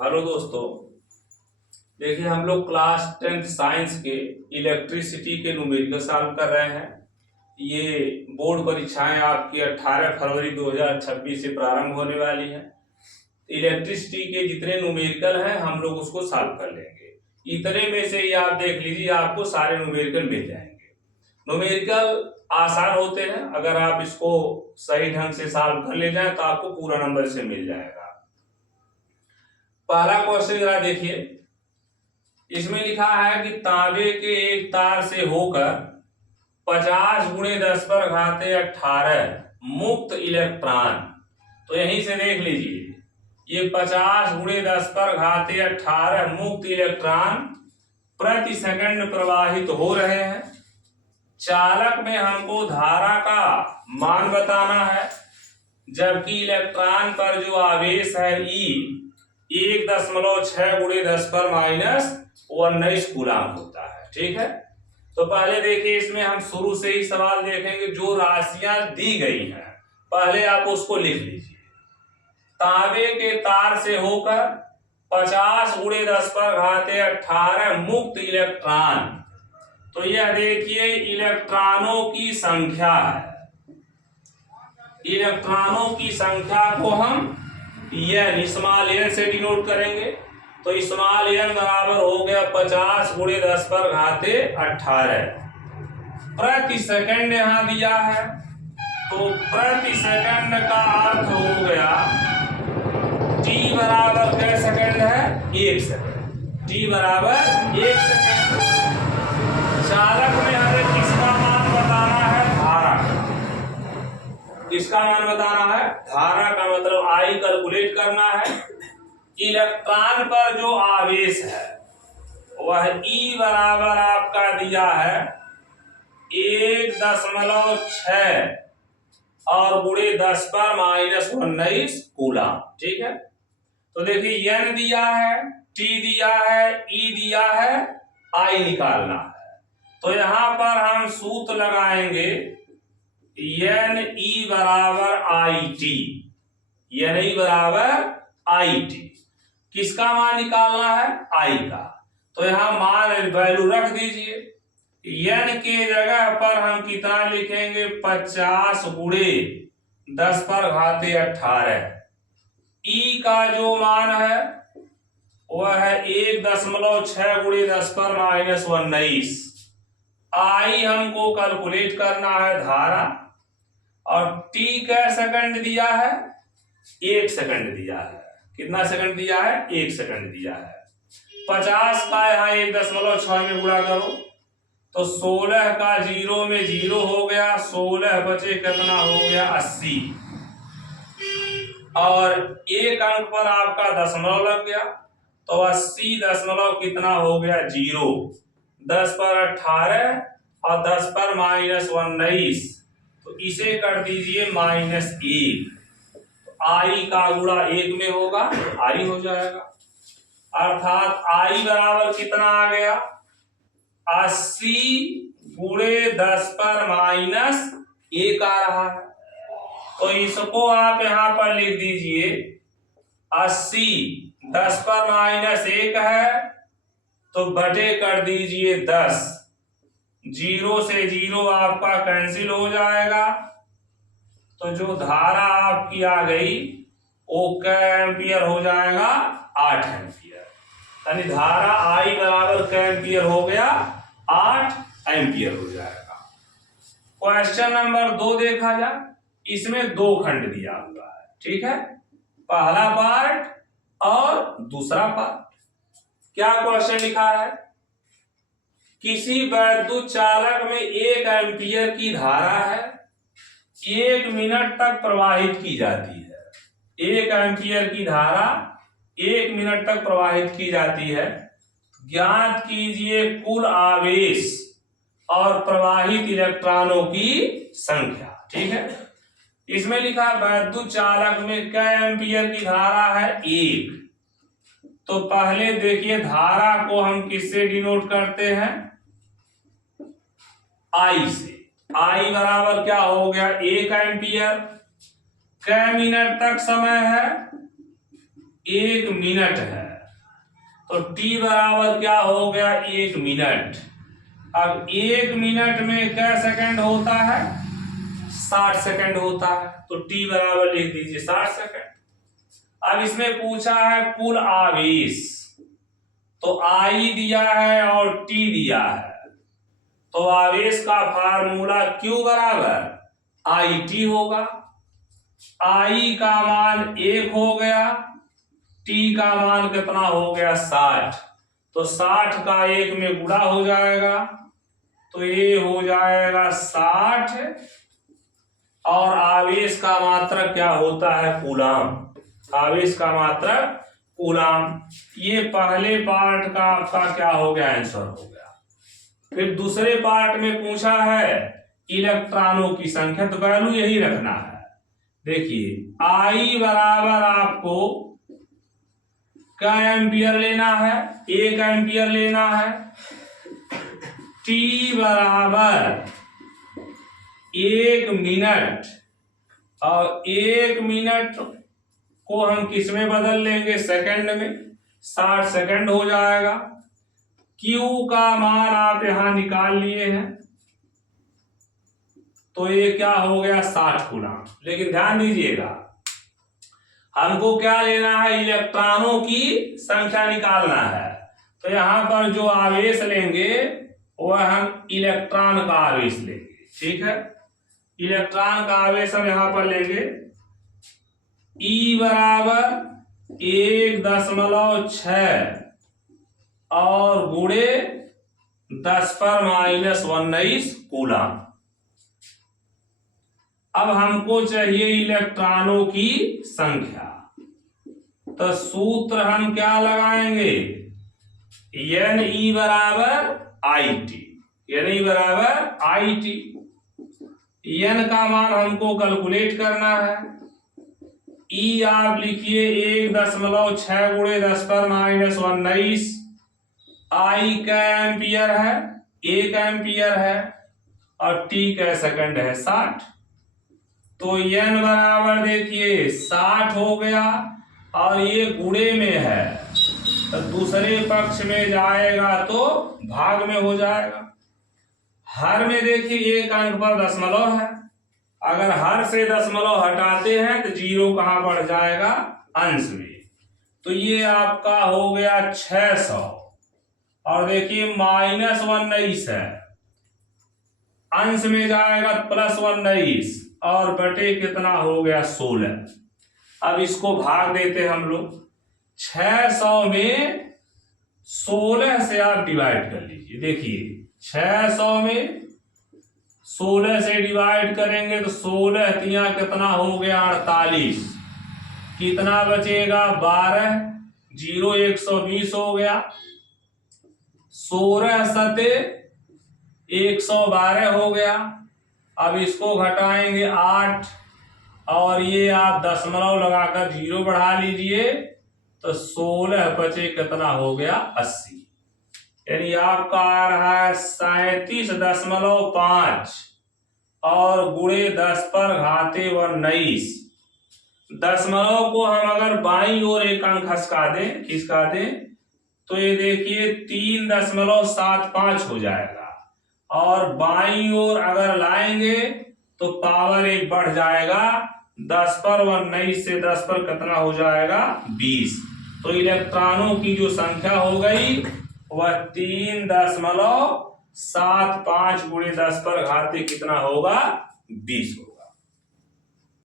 Hello दोस्तों, देखिए हम लोग क्लास 10th साइंस के इलेक्ट्रिसिटी के न्यूमेरिकल सॉल्व कर रहे हैं। ये बोर्ड परीक्षाएं आपकी 18 फरवरी 2026 से प्रारंभ होने वाली हैं। इलेक्ट्रिसिटी के जितने न्यूमेरिकल हैं हम लोग उसको सॉल्व कर लेंगे। इतने में से ही आप देख लीजिए, आपको सारे न्यूमेरिकल मिल जाएंगे। न्यूमेरिकल आसान होते हैं, अगर आप इसको सही ढंग से सॉल्व कर ले जाए तो आपको पूरा नंबर से मिल जाएगा। पहला क्वेश्चन जरा देखिए, इसमें लिखा है कि तांबे के एक तार से होकर 50 × 10⁻18 मुक्त इलेक्ट्रॉन, तो यहीं से देख लीजिए ये 50 × 10⁻18 मुक्त इलेक्ट्रॉन प्रति सेकंड प्रवाहित हो रहे हैं। चालक में हमको धारा का मान बताना है, जबकि इलेक्ट्रॉन पर जो आवेश है E 1.6 × 10⁻19 कूलाम होता है। ठीक है, तो पहले देखिए, इसमें हम शुरू से ही सवाल देखेंगे। जो राशियां दी गई हैं पहले आप उसको लिख लीजिए। तांबे के तार से होकर 50 × 10⁻18 मुक्त इलेक्ट्रॉन, तो यह देखिए इलेक्ट्रॉनों की संख्या है। इलेक्ट्रॉनों की संख्या को हम n स्मॉल n से डिनोट करेंगे, तो स्मॉल n बराबर हो गया 50 × 10⁻18 प्रति सेकंड यहाँ दिया है, तो प्रति सेकंड का अर्थ हो गया t बराबर क्या सेकंड है, 1 सेकंड। t बराबर 1 सेकंड। चालक में हमें किसका मान बताना है, धारा का। किसका मान बताना है, धारा का, मतलब I कैलकुलेट करना है। इलेक्ट्रॉन पर जो आवेश है वह E बराबर आपका दिया है 1.6 और × 10⁻19 कूलाम। ठीक है, तो देखिए n दिया है, t दिया है, E दिया है, I निकालना है। तो यहां पर हम सूत्र लगाएंगे NE बराबर IT। NE बराबर IT। किसका मान निकालना है, I का, तो यहां मान वैल्यू रख दीजिए। n के जगह पर हम कितना लिखेंगे, 50 × 10⁻18। E का जो मान है वह है 1.6 × 10⁻19। I हमको कैलकुलेट करना है धारा, और t का सेकंड दिया है, 1 सेकंड दिया है। कितना सेकंड दिया है, 1 सेकंड दिया है। 50 का यहाँ 1.6 में गुणा करो तो 16 का 0 में 0 हो गया, 16 बचे कितना हो गया, 80। और एक अंक पर आपका दशमलव लग गया, तो 80 दशमलव कितना हो गया, 0। 10 पर 18 और 10 पर -19, तो इसे कर दीजिए -1। I का गुणा 1 में होगा, I हो जाएगा। अर्थात I बराबर कितना आ गया, 80 × 10 पर -1 आ रहा है। तो इसको आप यहां पर लिख दीजिए 80 10 पर -1 है, तो बटे कर दीजिए 10। 0 से 0 आपका कैंसिल हो जाएगा, तो जो धारा आपकी आ गई वो क्या एम्पियर हो जाएगा, 8 एम्पियर। यानी धारा I बराबर क्या एम्पियर हो गया, 8 एम्पियर हो जाएगा। क्वेश्चन नंबर 2 देखा जाए, इसमें 2 खंड दिया हुआ है। ठीक है, पहला पार्ट और दूसरा पार्ट। क्या क्वेश्चन लिखा है, किसी वैद्युत चालक में 1 एम्पियर की धारा है, 1 मिनट तक प्रवाहित की जाती है। 1 एम्पियर की धारा 1 मिनट तक प्रवाहित की जाती है। ज्ञात कीजिए कुल आवेश और प्रवाहित इलेक्ट्रॉनों की संख्या। ठीक है, इसमें लिखा वैद्युत चालक में क्या एम्पियर की धारा है, 1। तो पहले देखिए धारा को हम किससे डिनोट करते हैं, I से। I बराबर क्या हो गया, 1 एम्पियर। कै मिनट तक समय है, 1 मिनट है, तो टी बराबर क्या हो गया 1 मिनट। अब 1 मिनट में क्या सेकंड होता है 60 सेकंड होता है, तो टी बराबर लिख दीजिए 60 सेकंड। अब इसमें पूछा है कुल आवेश, तो आई दिया है और टी दिया है, तो आवेश का फार्मूला Q बराबर आई टी होगा। आई का मान 1 हो गया, टी का मान कितना हो गया 60, तो 60 का 1 में गुणा हो जाएगा, तो ये हो जाएगा 60। और आवेश का मात्रक क्या होता है कूलाम, आवेश का मात्रक कूलाम। ये पहले पार्ट का आपका क्या हो गया आंसर हो गया। फिर दूसरे पार्ट में पूछा है इलेक्ट्रॉनों की संख्या, तो वैल्यू यही रखना है। देखिए आई बराबर आपको क्या एम्पियर लेना है 1 एम्पियर लेना है, टी बराबर 1 मिनट, और 1 मिनट को हम किस में बदल लेंगे सेकंड में, 60 सेकंड हो जाएगा। Q का मान आप यहां निकाल लिए हैं, तो ये क्या हो गया 60 कूलम। लेकिन ध्यान दीजिएगा हमको क्या लेना है इलेक्ट्रॉनों की संख्या निकालना है, तो यहां पर जो आवेश लेंगे वह हम इलेक्ट्रॉन का आवेश लेंगे। ठीक है, इलेक्ट्रॉन का आवेश हम यहां पर लेंगे E बराबर 1.6 और गुणे 10⁻⁻⁹ कूलम। अब हमको चाहिए इलेक्ट्रॉनों की संख्या, तो सूत्र हम क्या लगाएंगे Ne बराबर IT, Ne बराबर IT। n का मान हमको कैलकुलेट करना है, E आप लिखिए 1.6 गुणे 10⁻⁻⁹। I का एम्पियर है 1 एम्पियर है और T का सेकंड है 60, तो n बराबर देखिए 60 हो गया और ये गुणे में है, तो दूसरे पक्ष में जाएगा तो भाग में हो जाएगा। हर में देखिए 1 अंक पर दशमलव है, अगर हर से दशमलव हटाते हैं तो 0 कहां बढ़ जाएगा अंश में, तो ये आपका हो गया 600 और देखिए -19 है, अंश में जाएगा +19 और बटे कितना हो गया 16। अब इसको भाग देते हम लोग, 600 में 16 से आप डिवाइड कर लीजिए। देखिए 600 में 16 से डिवाइड करेंगे तो 16 तिया कितना हो गया 48, कितना बचेगा 12, 0 120 हो गया, 16 सते 112 हो गया। अब इसको घटाएंगे 8 और ये आप दशमलव लगाकर 0 बढ़ा लीजिए, तो 16 बचे कितना हो गया 80, यानी आपका आ रहा है 37.5 और गुणे 10⁻⁻⁹। दशमलव को हम अगर बाईं ओर एक अंक खिसका दें तो ये देखिए 3.75 हो जाएगा, और बाईं ओर अगर लाएंगे तो पावर 1 बढ़ जाएगा, 10⁻⁹ से 10 पर कितना हो जाएगा 20। तो इलेक्ट्रॉनों की जो संख्या हो गई वह 3.75 गुणे 10 पर घाते कितना होगा 20 होगा।